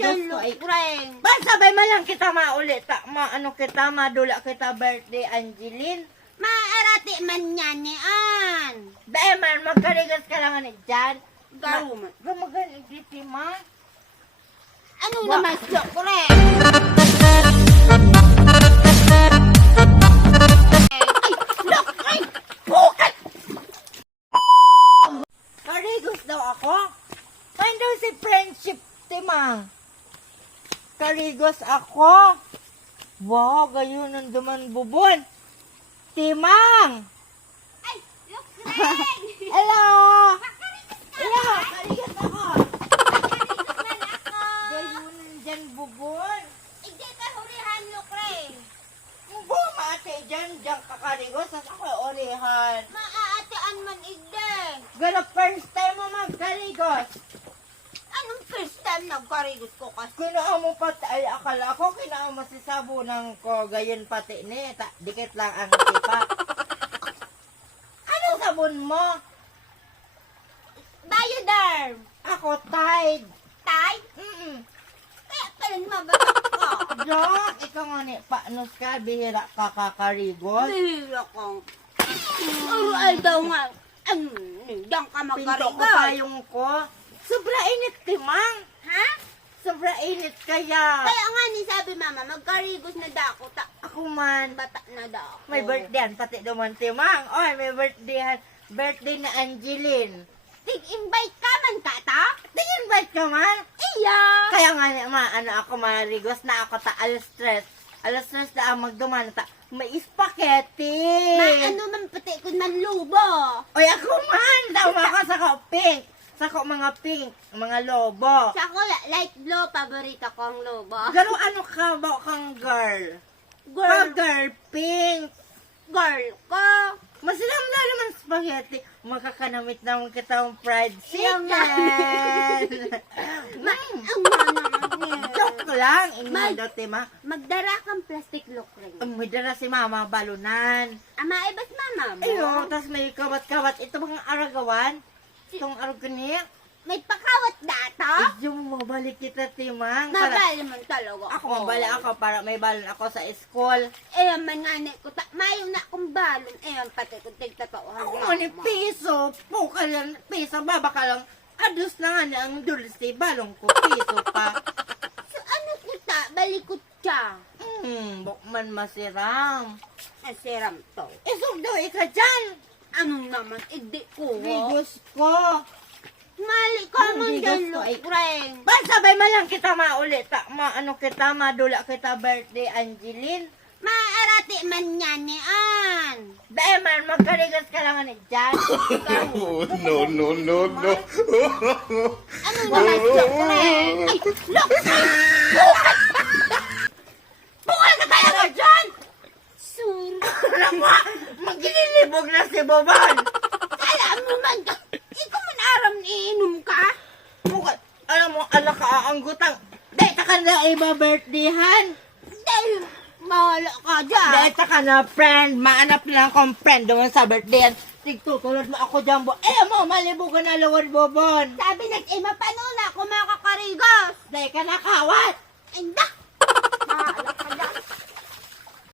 Karigos ko ay... Sabay man lang kita maulit. Ano kita, madula kita birthday, Angeline. Maarati man yan niyan. Dahil man, magkarigos ka lang ni Jan. Garo man. Gumagan, hindi ma. Ano naman siya, kure? Karigos daw ako? Kain daw si friendship, Timang. Karigos ako? Wow, gayon ang duman bubon. Timang! Ay, look, Ren! Hello! Hello! Karigos ako! Karigos man ako! Gayon nandyan bubon. Hindi ka hurihan, look, Ren! Bumate dyan, dyan kakarigos. Sas ako orihan. Maaataan man igde. Gano first time mo magkarigos. Anong first time nagkarigos ko kasi? Kinaan mo pati, ay akala ko kinaan mo si sabunan ko, gayon pati ni, dikit lang ang tipa. Ano sabon mo? Bioderm! Ako Tide. Tide? Kaya pala mabatak ko. Dok, ikaw nga ni, panos ka, bihira ka kakarigos. Bihira ko. Ay daw nga. Diyan ka Pinto ko magkarigos. payong ko. Sobra init, Timang. Ha? Sobra init kaya. Kaya nga ni sabi mama, magkarigos na dako. Ako man, Bata na dako. may birthdayan, pati duman, Timang. Oy, may birthdayan. Birthday na Angeline. Tig-invite ka man ka ta? Tingin-bite ka man? Iya! Kaya nga ano ako marigos na ako ta alas stress. Alas stress na ang magduman ta. May spaghetti. Ano man pati ko man lubo. Oy ako man, tama ka sa pink. Sa mga pink, mga lobo. Sa ko, light blue, paborito ko ang lubo. Garo ano ka ba kang girl? Girl, Girl pink. girl ko. Masilam na naman spaghetti. Makakanamit naman kita ang fried Yung chicken. Ang naman Joke lang. Mag- Inodote ma. Magdara kang plastic look ring. Umida na si mama balunan. Ama, ibas mama mo. Ayun, tapos may kawat-kawat. Ito mga aragawan. Itong araganiya. May pakawat data. Yung mabalik kita, Timang. Para, Mabali man talaga. ako mabalik ako para may balon ako sa school. Eh, manganay ko. Mayo na akong balon. Eh, pati ko tigtatauhan. Ako man ni piso. Puka lang. Piso. Baba ka lang. Adus na nga niya ang dulce. Balong ko. Piso pa. So, ano kita? Balikot siya. Bukman masiram. Nasiram to. Isog daw ika dyan. Ano naman? Hindi ko. Bigos ko. Mali ka Ang man bigos dyan, ko ay- look ring. Sabay man lang kita maulit. Ano kita, madula kita birthday, Angeline. Maarati man yan niyan. Dahil man, magkarigas ka lang ni Jan. Oh, no. Ano naman siya, ring? Ay, look! Bukal ka talaga dyan! Sur. Alam mo, magililibog na si Boban. Alam mo man ka. Ikaw man aram iinom ka. Bukal, alam mo, anak ka ang gutang. Dahil ka na iba birthdayhan. Dahil mawala ka dyan. Dahil ka na friend, maanap na akong friend doon sa birthdayan. Tigtutulad mo ako dyan, mo, malibugan na lawad, Bobon. Sabi nag-ima, paano na ako makakarigos? Dahil ka nakawat. Inda. Maala